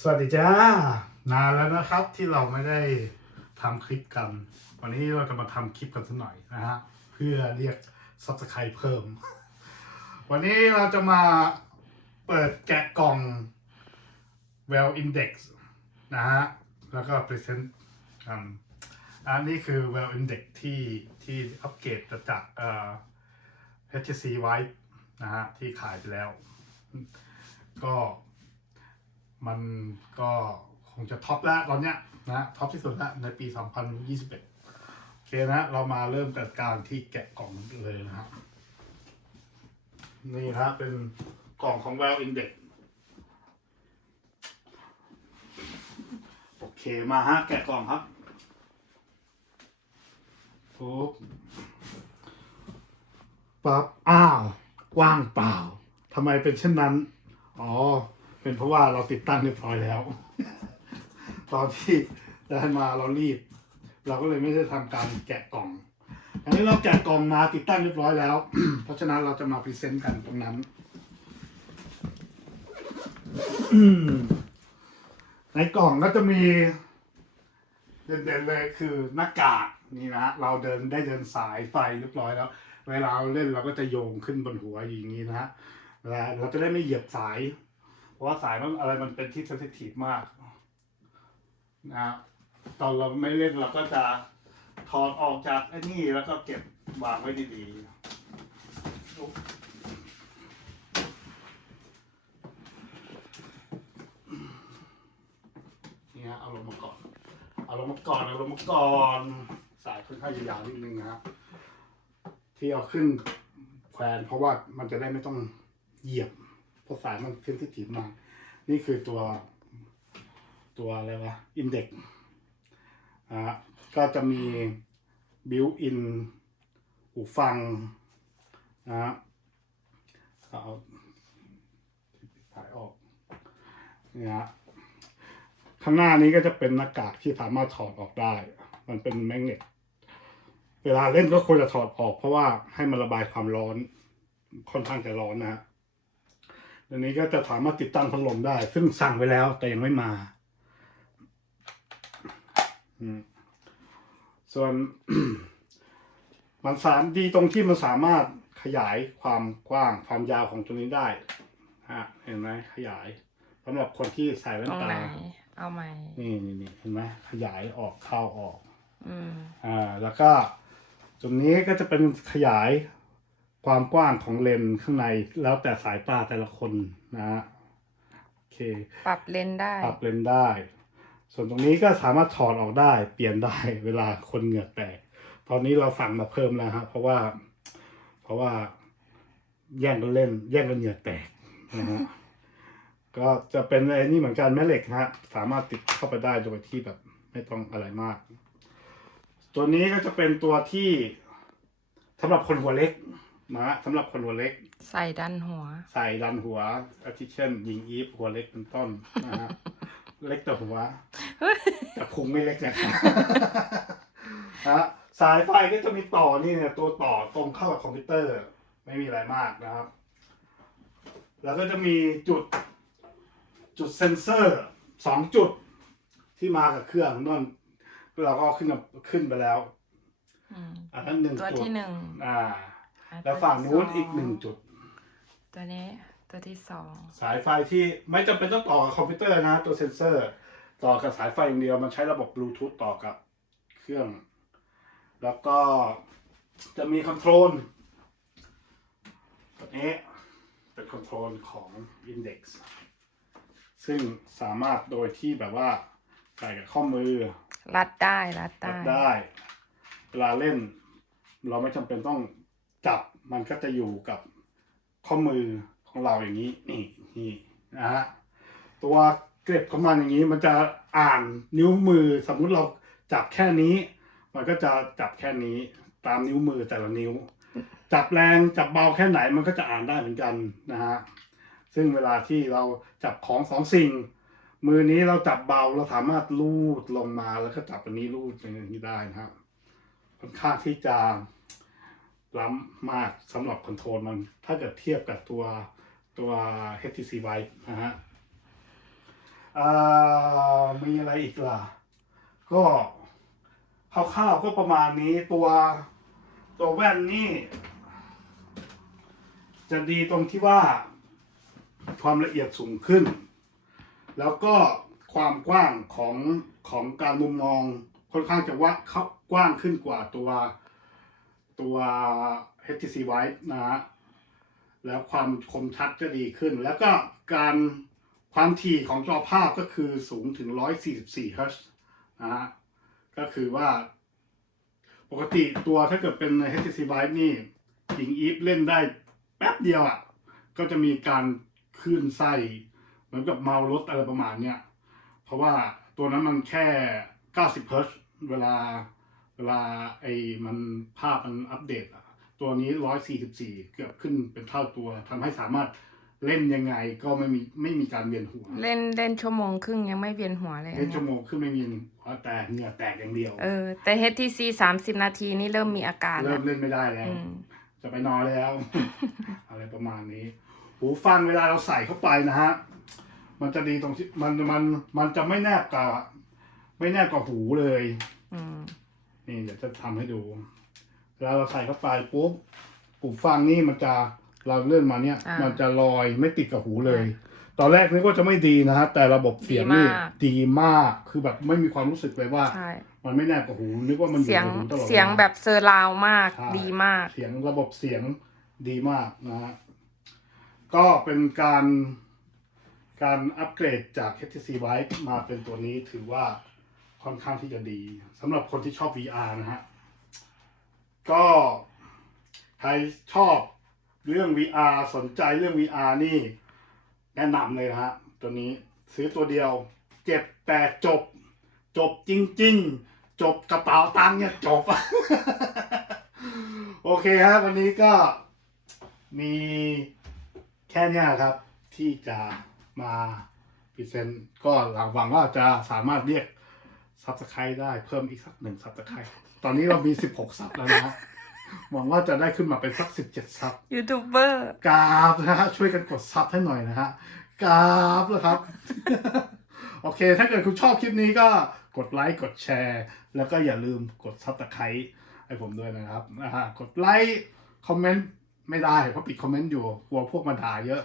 สวัสดีจ้านานแล้วนะครับที่เราไม่ได้ทำคลิปกัน วันนี้เราจะมาทำคลิปกันสักหน่อยนะฮะเพื่อเรียก subscribe เพิ่ม วันนี้เราจะมาเปิดแกะกล่อง well index นะฮะแล้วก็ present กันอันนี้คือ well index ที่ที่อัปเกรดจากเอ่อ HTC Vive นะฮะที่ขายไปแล้ว ก็ มันก็คงจะท็อปแล้วตอนเนี้ยนะท็อปที่สุดแล้วในปี 2021โอเคนะเรามาเริ่มจากการที่แกะกล่องเลยนะครับ นี่นะเป็นกล่องของ Well Index โอเคมาฮะแกะกล่องครับปุ๊บปั๊บอ้าว ว่างเปล่าทำไมเป็นเช่นนั้น อ๋อ เป็นเพราะว่าเราติดตั้งเรียบร้อยแล้ว ตอนที่ได้มาเรารีบ เราก็เลยไม่ได้ทำการแกะกล่อง อันนี้เราแกะกล่องมาติดตั้งเรียบร้อยแล้ว เพราะฉะนั้นเราจะมาพรีเซนต์กันตรงนั้นในกล่องก็จะมี เด่นๆเลยคือหน้ากากนี่นะเราเดินได้เดินสายไฟเรียบร้อยแล้ว เวลาเราเล่นเราก็จะโยงขึ้นบนหัวอย่างนี้นะฮะเวลาเราจะได้ไม่เหยียบสาย เพราะว่าสายมันอะไรมันเป็นที่เซนซิทีฟมากนะฮะตอนเราไม่เล่นเราก็จะถอดออกจากไอ้นี่แล้วก็เก็บวางไว้ดีๆนี่ฮะเอาลงมาก่อน เอาลงมาก่อน เอาลงมาก่อน สายค่อนข้างยาวๆนิดนึงนะครับ ที่เอาขึ้นแขวนเพราะว่ามันจะได้ไม่ต้องเหยียบ เพราะสายมันเซนซิทีฟมาก นี่คือตัวตัวอะไรวะอินเด็กอะก็จะมีบิวอินหูฟังนะฮะเอาสายออกนี่ฮะข้างหน้านี้ก็จะเป็นหน้ากากที่สามารถถอดออกได้ มันเป็นแมกเนตเวลาเล่นก็ควรจะถอดออกเพราะว่าให้มันระบายความร้อนค่อนข้างจะร้อนนะฮะ อันนี้ก็จะสามารถติดตั้งพัดลมได้ ซึ่งสั่งไว้แล้วแต่ยังไม่มาอืมส่วนมันสามดีตรงที่มันสามารถขยายความกว้างความยาวของตัวนี้ได้ฮะเห็นไหมขยายสำหรับคนที่ใส่แว่ตนรงตาไหนเอาไหมนี่นี่นี่เห็นไหมขยายออกเข้าออก อืมอ่า แล้วก็ตรงนี้ก็จะเป็นขยาย ความกว้างของเลนส์ข้างในแล้วแต่สายตาแต่ละคนนะฮะโอเค ปรับเลนส์ได้ ปรับเลนส์ได้ ส่วนตรงนี้ก็สามารถถอดออกได้ เปลี่ยนได้เวลาคนเหงื่อแตก ตอนนี้เราสั่งมาเพิ่มแล้วฮะเพราะว่า เพราะว่าแย่งกันเล่น แย่งกันเหงื่อแตกนะฮะก็จะเป็นไอ้นี่เหมือนกันแม่เหล็กฮะ สามารถติดเข้าไปได้โดยที่แบบ ไม่ต้องอะไรมาก ตัวนี้ก็จะเป็นตัวที่สำหรับคนหัวเล็ก นะฮะสำหรับคนหัวเล็ก ใส่ดันหัว ใส่ดันหัวอาทิเช่นยิงอีฟหัวเล็กเป็นต้นนะฮะเล็กแต่หัวแต่พุงไม่เล็กนะครับฮะสายไฟก็จะมีต่อนี่เนี่ยตัวต่อตรงเข้ากับคอมพิวเตอร์ ไม่มีอะไรมากนะครับ แล้วก็จะมีจุดจุดเซ็นเซอร์สองจุดที่มากับเครื่องนั่นเราก็เอาขึ้นมาขึ้นไปแล้วอืมอันนั้นหนึ่งตัวจุดที่หนึ่งอ่าอะ แล้วฝั่งนู้นตัวที่อีกหนึ่งสจุด ตัวนี้ตัวที่สองสายไฟที่ไม่จำเป็นต้องต่อกับคอมพิวเตอร์นะ ตัวเซ็นเซอร์ ต่อกับสายไฟอย่างเดียวมันใช้ระบบบลูทูธต่อกับเครื่อง แล้วก็จะมีคอนโทรลตัวนี้เป็นคอนโทรลของ Index ซึ่งสามารถโดยที่แบบว่าใส่กับข้อมือ รัดได้รัดจัได้บได้ เวลาเล่น เราไม่จำเป็นต้อง จับมันก็จะอยู่กับข้อมือของเราอย่างนี้นี่นี่นะฮะตัวเกล็ดของมันอย่างนี้มันจะอ่านนิ้วมือสมมุติเราจับแค่นี้ มันก็จะจับแค่นี้ตามนิ้วมือแต่ละนิ้ว จับแรงจับเบาแค่ไหนมันก็จะอ่านได้เหมือนกันนะฮะซึ่งเวลาที่เราจับของสองสิ่ง มือนี้เราจับเบาเราสามารถลูดลงมาแล้วก็จับอันนี้ลูดอย่างนี้ได้นะครับค่อนข้างที่จะ ล้ำมากสำหรับคอนโทรลมัน ถ้าเกิดเทียบกับตัวตัว HTC Vive นะฮะมีอะไรอีกล่ะ ก็คร่าวๆก็ประมาณนี้ตัวตัวแว่นนี่ จะดีตรงที่ว่า ความละเอียดสูงขึ้น แล้วก็ความกว้างของของการมุมมองค่อนข้างจะว่าเขากว้างขึ้นกว่าตัว ตัว HTC Vive นะฮะแล้วความคมชัดก็ดีขึ้น แล้วก็การความถี่ของจอภาพก็คือสูงถึง 144 Hz นะฮะก็คือว่า ปกติตัวถ้าเกิดเป็น HTC Vive นี่หญิงอีฟเล่นได้แป๊บเดียวอะ ก็จะมีการคลื่นไส้เหมือนกับเมารถอะไรประมาณเนี้ยเพราะว่าตัวนั้นมันแค่ 90 Hz เวลา เวลาไอ้มันภาพมันอัปเดตอะตัวนี้ 144 เกือบขึ้นเป็นเท่าตัวทำให้สามารถเล่นยังไงก็ไม่มีไม่มีการเวียนหัว เล่นเล่นชั่วโมงครึ่งยังไม่เวียนหัวเลยเล่นชั่วโมงขึ้นไม่มีหัวแต่เหงื่อแตกอย่างเดียว เออ แต่ HTC สามสิบนาทีนี่เริ่มมีอาการเริ่แล้วมเล่นไม่ได้แล้วอืมจะไปนอนแล้ว อะไรประมาณนี้ หูฟังเวลาเราใส่เข้าไปนะฮะ มันจะดีตรงที่มันมันมันจะไม่แนบกับไม่แนบกับหูเลย อืม นี่เดี๋ยวจะทำให้ดูเวลาเราใส่เข้าไปปุ๊บหูฟังนี่มันจะเราเลื่อนมาเนี่ยอ่ามัมันจะลอยไม่ติดกับหูเลย ตอนแรกนึกว่าจะไม่ดีนะฮะแต่ระบบเสียงนี่ดีมากดีมากคือแบบไม่มีความรู้สึกเลยว่าใช่มันไม่แนบกับหูนึกว่ามันอยู่เสียงกับหูตลอดวลาเสียงแบบเซอร์ราวมากใช่ดีมาก เสียงระบบเสียงดีมากนะฮะก็เป็นการการอัปเกรดจาก HTC Vive มาเป็นตัวนี้ถือว่า ค่อนข้างที่จะดีสำหรับคนที่ชอบ VR นะฮะ ก็ใครชอบเรื่อง VR สนใจเรื่อง VR นี่ แนะนำเลยนะฮะ ตัวนี้ซื้อตัวเดียว เจ็บแต่จบ จบจริง ๆ จบกระเป๋าตังค์เนี่ยจบ โอเคฮะวันนี้ก็มีแค่นี้ครับที่จะมาพรีเซนต์ก็หวังว่าจะสามารถเรียก ซับสไครต์ได้เพิ่มอีกสักหนึ่งซับสไครต์ตอนนี้เรามี16ซับแล้วนะ หวังว่าจะได้ขึ้นมาเป็นสัก17ซับยูทูบเบอร์กราบนะฮะ ช่วยกันกดซับให้หน่อยนะฮะกราบนะครับ โอเค ถ้าเกิดคุณชอบคลิปนี้ก็กดไลค์กดแชร์ แล้วก็อย่าลืมกดซับตะไคร้ให้ผมด้วยนะครับนะฮะกดไลค์คอมเมนต์ไม่ได้เพราะปิดคอมเมนต์อยู่กลัวพวกมาด่าเยอะ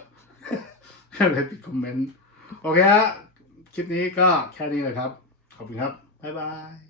ก็เลยปิดคอมเมนต์โอเคฮะคลิปนี้ก็แค่นี้เลยครับ ขอบคุณครับ บ๊ายบาย